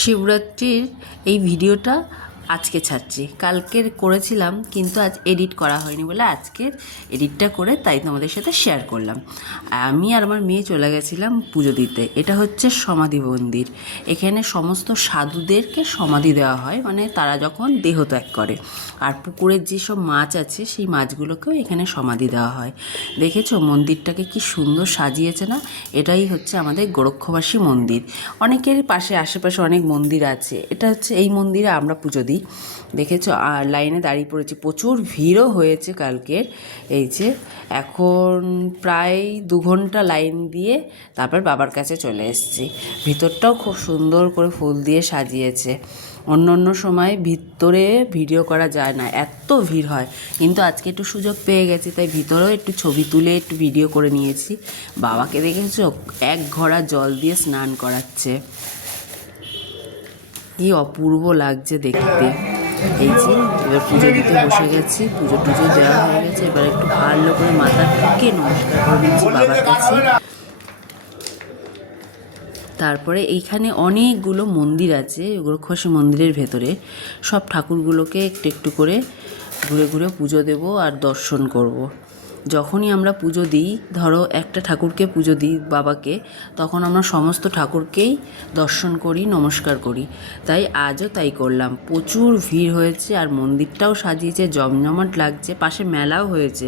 শিবরাত্রির এই ভিডিওটা আজকে ছাড়ছি। কালকের করেছিলাম কিন্তু আজ এডিট করা হয়নি বলে আজকের এডিটটা করে তাই তোমাদের সাথে শেয়ার করলাম। আমি আর আমার মেয়ে চলে গেছিলাম পুজো দিতে। এটা হচ্ছে সমাধি মন্দির। এখানে সমস্ত সাধুদেরকে সমাধি দেওয়া হয়, মানে তারা যখন দেহত্যাগ করে। আর পুকুরের যেসব মাছ আছে সেই মাছগুলোকেও এখানে সমাধি দেওয়া হয়। দেখেছো মন্দিরটাকে কি সুন্দর সাজিয়েছে না? এটাই হচ্ছে আমাদের গোরক্ষবাসী মন্দির। অনেকের পাশে আশেপাশে অনেক মন্দির আছে, এটা হচ্ছে এই মন্দিরে আমরা পুজো দিই। দেখেছো আর লাইনে দাঁড়িয়ে পড়েছি, প্রচুর ভিড়ও হয়েছে কালকের। এই যে এখন প্রায় 2 ঘন্টা লাইন দিয়ে তারপর বাবার কাছে চলে এসেছি। ভিতরটাও খুব সুন্দর করে ফুল দিয়ে সাজিয়েছে। অন্য অন্য সময় ভিতরে ভিডিও করা যায় না, এত ভিড় হয়, কিন্তু আজকে একটু সুযোগ পেয়ে গেছি তাই ভিতরেও একটু ছবি তুলে একটু ভিডিও করে নিয়েছি। বাবাকে দেখেছো 1 ঘড়া জল দিয়ে স্নান করাচ্ছে, কি অপূর্ব লাগছে দেখতে। এই যে এবার পুজো দিতে বসে গেছি, পুজো টুজো দেওয়া হয়ে গেছে, এবার একটু ভালো করে মাথা ঠুকে নমস্কার করে দিচ্ছি বাবার কাছে। তারপরে এইখানে অনেকগুলো মন্দির আছে, গোরক্ষবাসী মন্দিরের ভেতরে সব ঠাকুরগুলোকে একটু একটু করে ঘুরে ঘুরে পুজো দেব আর দর্শন করব। যখনই আমরা পুজো দিই, ধরো একটা ঠাকুরকে পুজো দিই বাবাকে, তখন আমরা সমস্ত ঠাকুরকেই দর্শন করি, নমস্কার করি। তাই আজও তাই করলাম। প্রচুর ভিড় হয়েছে আর মন্দিরটাও সাজিয়েছে, জমজমাট লাগছে। পাশে মেলাও হয়েছে,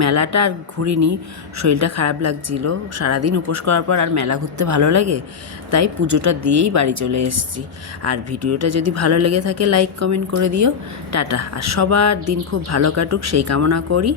মেলাটা আর ঘুরিনি, শরীরটা খারাপ লাগছিল। সারাদিন উপোস করার পর আর মেলা ঘুরতে ভালো লাগে, তাই পুজোটা দিয়েই বাড়ি চলে এসেছি। আর ভিডিওটা যদি ভালো লেগে থাকে লাইক কমেন্ট করে দিও। টাটা। আর সবার দিন খুব ভালো কাটুক সেই কামনা করি।